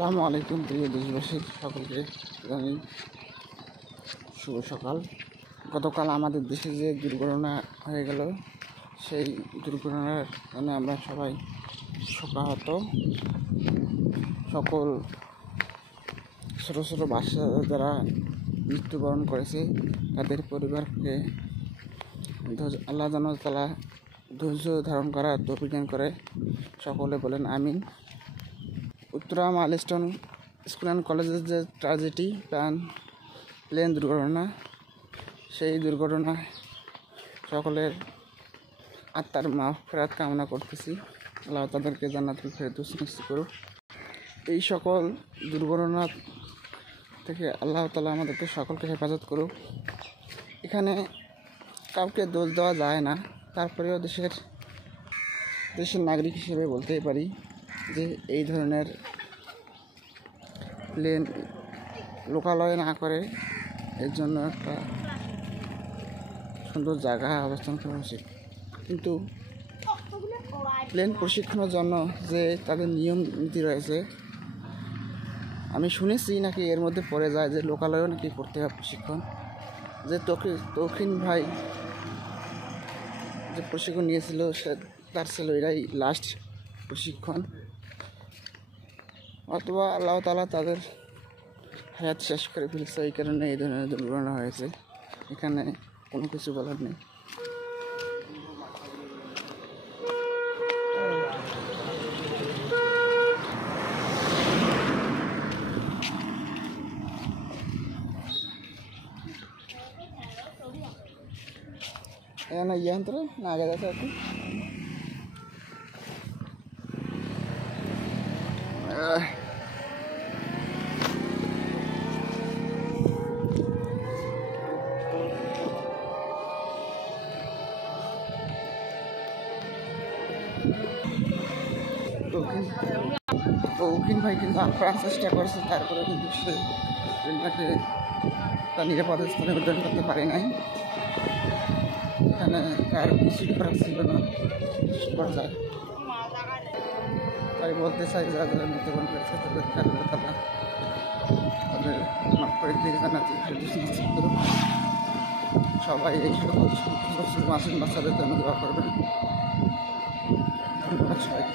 আসসালামু আলাইকুম প্রিয় দেশবাসী, সকলকে জানাই শুভ সকাল। গতকাল আমাদের দেশে যে দুর্ঘটনা হয়ে গেল, সেই দুর্ঘটনার জন্য আমরা সবাই শোকাহত। সকল ছোটো ছোটো বাচ্চা যারা মৃত্যুবরণ করেছে তাদের পরিবারকে আল্লাহ তাআলা ধৈর্য ধারণ করা তৌফিক দান করে। সকলে বলেন আমিন। উত্তরা মাইলস্টোন স্কুল অ্যান্ড কলেজের যে ট্র্যাজেডি প্লেন দুর্ঘটনা, সেই দুর্ঘটনায় সকলের আত্মার মাগফিরাত কামনা করতেছি। আল্লাহ তাদেরকে জান্নাতুল ফেরদৌস নসিব করুক। এই সকল দুর্ঘটনা থেকে আল্লাহ তাআলা আমাদেরকে সকলকে হেফাজত করুক। এখানে কাউকে দোষ দেওয়া যায় না, তারপরেও দেশের নাগরিক হিসেবে বলতেই পারি যে এই ধরনের প্লেন লোকালয় না করে এর জন্য একটা সুন্দর জায়গা অবস্থান করা উচিত। কিন্তু প্লেন প্রশিক্ষণের জন্য যে তাদের নিয়ম নীতি রয়েছে, আমি শুনেছি নাকি এর মধ্যে পড়ে যায় যে লোকালয়ও নাকি করতে হবে প্রশিক্ষণ। যে তৌকিন ভাই যে প্রশিক্ষণ নিয়েছিল তার ছিল এটাই লাস্ট প্রশিক্ষণ, অথবা আল্লাহ তাআলা তাদের হায়াত শেষ করে ফেলছে, এই কারণে এই ধরনের দুর্ঘটনা হয়েছে। এখানে কোনো কিছু বলার নেই। ఏమన్నా ఇయ్యంటారు నాగదా సార్ তৌকিন ভাই কিন্তু আপ্রাণ চেষ্টা করেছে, তারপরে কিন্তু সে ট্রেনটাকে তার নিরাপদ স্থানে অর্জন করতে পারে নাই। এখানে কার কিছু করার ছিল না পর্যায়ে। তাই বলতে চাই যারা যারা মৃত্যুবরণ করেছে তাদের মাফ করে দিয়ে জান্নাতুল ফেরদৌস নসিব করুন। সবাই এই সকল মাসুম বাচ্চাদের জন্য দোয়া করবেন। ধন্যবাদ সবাইকে।